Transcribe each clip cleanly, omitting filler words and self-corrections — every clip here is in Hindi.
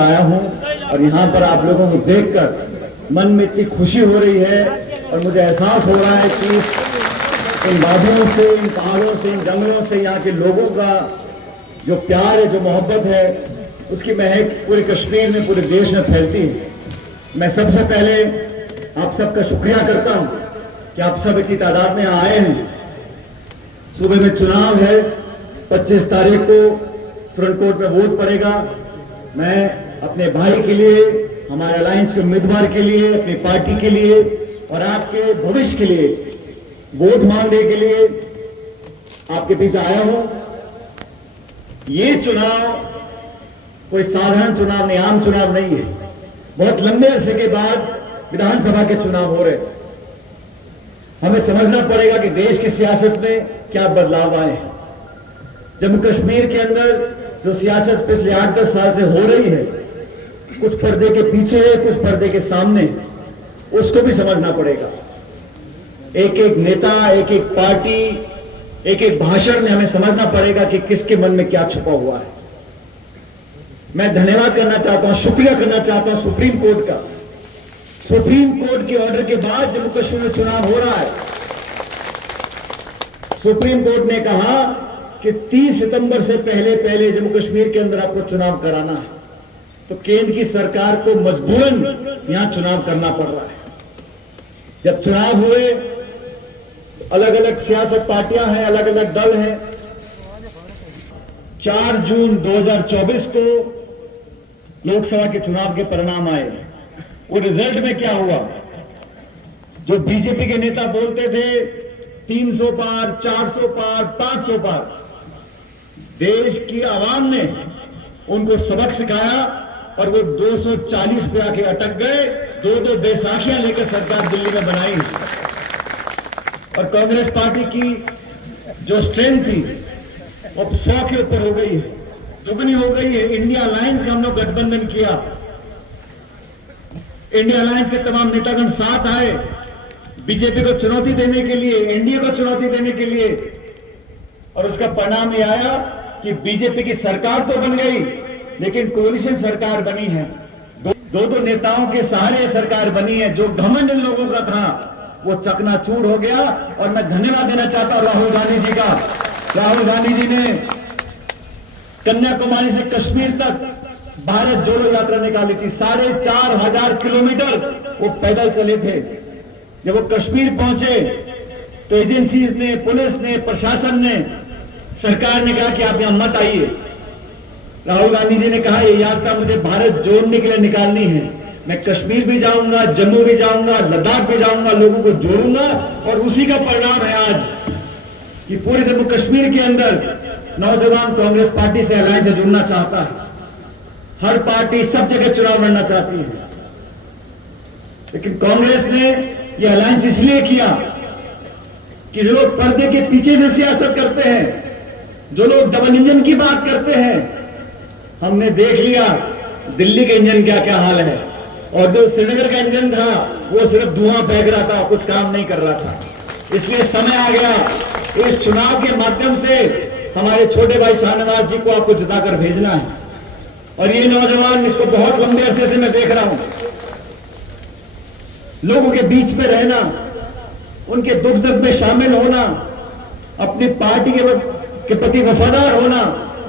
आया हूं और यहाँ पर आप लोगों को देखकर मन में इतनी खुशी हो रही है और मुझे एहसास हो रहा है कि इन वादियों से, इन पहाड़ों से, इन जंगलों से यहाँ के लोगों का जो प्यार है, जो मोहब्बत है, उसकी महक पूरे कश्मीर में, पूरे देश में फैलती है। मैं सबसे पहले आप सबका शुक्रिया करता हूं कि आप सब इतनी तादाद में आए हैं। सुबह में चुनाव है, 25 तारीख को सुप्रीम कोर्ट में वोट पड़ेगा। मैं अपने भाई के लिए, हमारे अलायंस के उम्मीदवार के लिए, अपनी पार्टी के लिए और आपके भविष्य के लिए वोट मांगने के लिए आपके बीच आया हूं। ये चुनाव कोई साधारण चुनाव नहीं, आम चुनाव नहीं है। बहुत लंबे अरसे के बाद विधानसभा के चुनाव हो रहे हैं। हमें समझना पड़ेगा कि देश की सियासत में क्या बदलाव आए हैं। जम्मू कश्मीर के अंदर जो सियासत पिछले 8-10 साल से हो रही है, कुछ पर्दे के पीछे है, कुछ पर्दे के सामने, उसको भी समझना पड़ेगा। एक एक नेता, एक एक पार्टी, एक एक भाषण में हमें समझना पड़ेगा कि किसके मन में क्या छुपा हुआ है। मैं धन्यवाद करना चाहता हूं, शुक्रिया करना चाहता हूं सुप्रीम कोर्ट का। सुप्रीम कोर्ट के ऑर्डर के बाद जम्मू कश्मीर में चुनाव हो रहा है। सुप्रीम कोर्ट ने कहा कि 30 सितंबर से पहले जम्मू कश्मीर के अंदर आपको चुनाव कराना है, तो केंद्र की सरकार को मजबूरन यहां चुनाव करना पड़ रहा है। जब चुनाव हुए, अलग अलग सियासत पार्टियां हैं, अलग अलग दल हैं। 4 जून 2024 को लोकसभा के चुनाव के परिणाम आए। वो रिजल्ट में क्या हुआ? जो बीजेपी के नेता बोलते थे 300 पार, 400 पार, 500 पार, देश की आवाम ने उनको सबक सिखाया और वो 240 पे आके अटक गए। 2 बैसाखियां लेकर सरकार दिल्ली में बनाई और कांग्रेस पार्टी की जो स्ट्रेंथ थी वो 100 के ऊपर हो गई है, दुगनी हो गई है। इंडिया अलायंस का हम लोग गठबंधन किया। इंडिया अलायंस के तमाम नेतागण साथ आए बीजेपी को चुनौती देने के लिए, एनडीए को चुनौती देने के लिए, और उसका परिणाम यह आया कि बीजेपी की सरकार तो बन गई, लेकिन कोalition सरकार बनी है। दो नेताओं के सहारे सरकार बनी है। जो घमंड इन लोगों का था वो चकनाचूर हो गया। और मैं धन्यवाद देना चाहता हूं राहुल गांधी जी का। राहुल गांधी जी ने कन्याकुमारी से कश्मीर तक भारत जोड़ो यात्रा निकाली थी। 4,500 किलोमीटर वो पैदल चले थे। जब वो कश्मीर पहुंचे तो एजेंसीज ने, पुलिस ने, प्रशासन ने, सरकार ने कहा कि आप यहां मत आइए। राहुल गांधी जी ने कहा ये यात्रा मुझे भारत जोड़ने के लिए निकालनी है। मैं कश्मीर भी जाऊंगा, जम्मू भी जाऊंगा, लद्दाख भी जाऊंगा, लोगों को जोड़ूंगा। और उसी का परिणाम है आज कि पूरे जम्मू कश्मीर के अंदर नौजवान कांग्रेस पार्टी से अलायंस से जुड़ना चाहता है। हर पार्टी सब जगह चुनाव लड़ना चाहती है, लेकिन कांग्रेस ने यह अलायंस इसलिए किया कि जो लोग पर्दे के पीछे से सियासत करते हैं, जो लोग डबल इंजन की बात करते हैं, हमने देख लिया दिल्ली के इंजन क्या क्या हाल है। और जो श्रीनगर का इंजन था वो सिर्फ धुआं फेंक रहा था, कुछ काम नहीं कर रहा था। इसलिए समय आ गया इस चुनाव के माध्यम से हमारे छोटे भाई शाहनवाज जी को आपको जिताकर भेजना है। और ये नौजवान, इसको बहुत लंबे अरसे से मैं देख रहा हूं, लोगों के बीच में रहना, उनके दुख दर्द में शामिल होना, अपनी पार्टी के प्रति वफादार होना।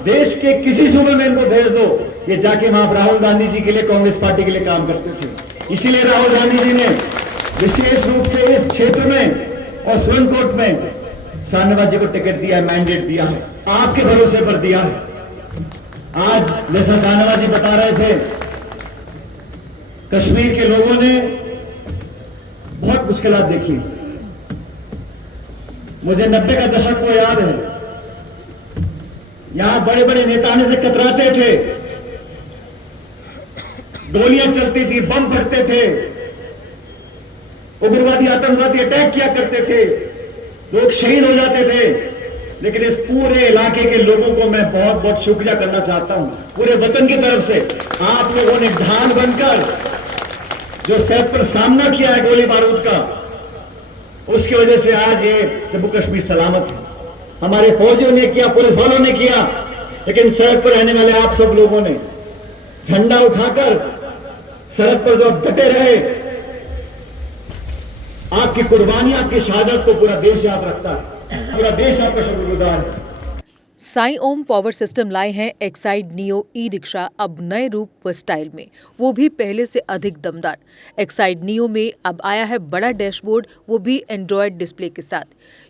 देश के किसी सूबे में इनको भेज दो, ये जाके वहां राहुल गांधी जी के लिए, कांग्रेस पार्टी के लिए काम करते थे। इसीलिए राहुल गांधी जी ने विशेष रूप से इस क्षेत्र में और सुप्रीम कोर्ट में शाहनवाज जी को टिकट दिया है, मैंडेट दिया है, आपके भरोसे पर दिया है। आज जैसा शाहनवाज जी बता रहे थे, कश्मीर के लोगों ने बहुत मुश्किलात देखी। मुझे 90 का दशक को याद है, यहां बड़े बड़े नेता आने से कतराते थे, गोलियां चलती थी, बम फटते थे, उग्रवादी आतंकवादी अटैक किया करते थे, लोग शहीद हो जाते थे। लेकिन इस पूरे इलाके के लोगों को मैं बहुत बहुत शुक्रिया करना चाहता हूं, पूरे वतन की तरफ से। आप लोगों ने ढाल बनकर जो सर पर सामना किया है गोली बारूद का, उसकी वजह से आज ये जम्मू कश्मीर सलामत है। हमारे फौजियों ने किया, पुलिस वालों ने किया, लेकिन सड़क पर रहने वाले आप सब लोगों ने, झंडा उठाकर सड़क पर जो आप डटे रहे, आपकी कुर्बानी, आपकी शहादत को पूरा देश याद रखता है, पूरा देश आपका शुक्रगुजार है। साई ओम पावर सिस्टम लाए हैं एक्साइड नियो ई रिक्शा अब नए रूप व स्टाइल में, वो भी पहले से अधिक दमदार। एक्साइड नियो में अब आया है बड़ा डैशबोर्ड, वो भी एंड्रॉयड डिस्प्ले के साथ,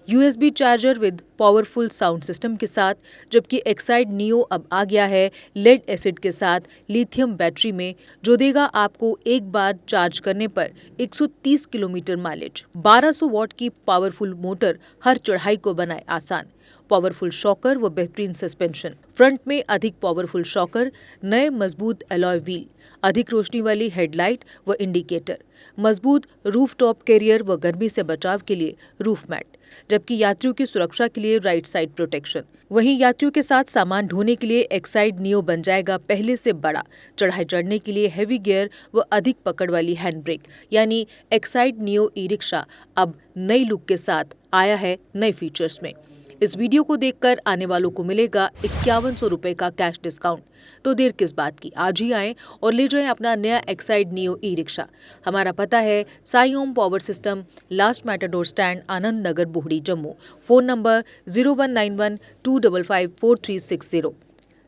USB charger with powerful sound system के साथ, जबकि एक्साइड नियो अब आ गया है लेड एसिड के साथ लिथियम बैटरी में, जो देगा आपको एक बार चार्ज करने पर 130 किलोमीटर माइलेज। 1200 वॉट की पावरफुल मोटर हर चढ़ाई को बनाए आसान। पावरफुल शॉकर व बेहतरीन सस्पेंशन, फ्रंट में अधिक पावरफुल शॉकर, नए मजबूत एलॉय व्हील, अधिक रोशनी वाली हेडलाइट व इंडिकेटर, मजबूत रूफ टॉप कैरियर व गर्मी से बचाव के लिए रूफ मैट, जबकि यात्रियों की सुरक्षा के लिए राइट साइड प्रोटेक्शन। वहीं यात्रियों के साथ सामान ढोने के लिए एक्साइड नियो बन जाएगा पहले से बड़ा। चढ़ाई चढ़ने के लिए हैवी गियर व अधिक पकड़ वाली हैंड ब्रेक, यानी एक्साइड नियो ई रिक्शा अब नई लुक के साथ आया है नए फीचर्स में। इस वीडियो को देखकर आने वालों को मिलेगा 5100 रुपए का कैश डिस्काउंट। तो देर किस बात की, आज ही आएं और ले जाएं अपना नया एक्साइड नियो ई रिक्शा। हमारा पता है Sai Om power system, last matador stand, Anand Nagar, Bohri, Jammu. Phone number 0191 255 4360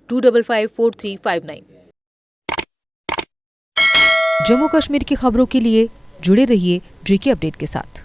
255 4359। Jammu Kashmir की खबरों के लिए जुड़े रहिए JK अपडेट के साथ।